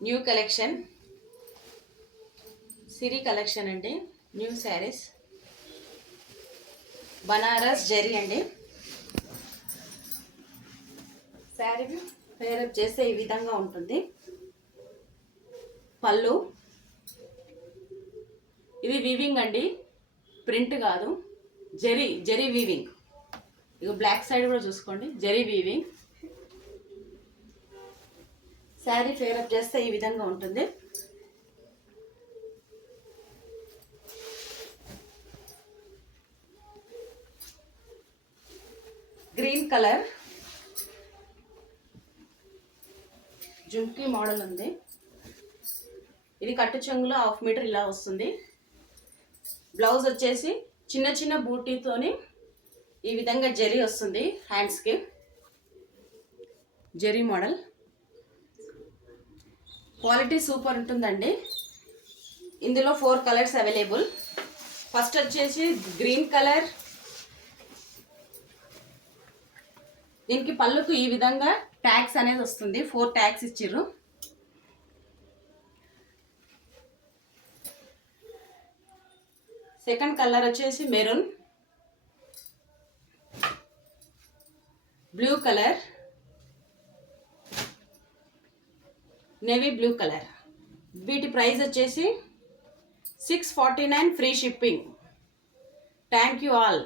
New collection సిరి కలెక్షన్ అండి. న్యూ శారీస్ బనారస్ జరీ అండి. శారీ పేరప్ చేస్తే ఈ విధంగా ఉంటుంది. పళ్ళు ఇది వీవింగ్ అండి, ప్రింట్ కాదు, జరీ వీవింగ్. ఇక బ్లాక్ సైడ్ కూడా చూసుకోండి, జరీ వీవింగ్. శారీ పేరప్ చేస్తే ఈ విధంగా ఉంటుంది. గ్రీన్ కలర్ జుంకీ మోడల్ ఉంది. ఇది కట్టు చెంగులో 1/2 మీటర్ ఇలా వస్తుంది. బ్లౌజ్ వచ్చేసి చిన్న చిన్న బూటీతోని ఈ విధంగా జరీ వస్తుంది. హ్యాండ్స్కి జరీ మోడల్. క్వాలిటీ సూపర్ ఉంటుందండి. ఇందులో 4 కలర్స్ అవైలబుల్. ఫస్ట్ వచ్చేసి గ్రీన్ కలర్. దీనికి పళ్ళుకు ఈ విధంగా ట్యాగ్స్ అనేది వస్తుంది. 4 ట్యాగ్స్ ఇచ్చిర్రు. సెకండ్ కలర్ వచ్చేసి maroon, blue colour, navy blue colour. వీటి ప్రైస్ వచ్చేసి 649 free shipping. Thank you all.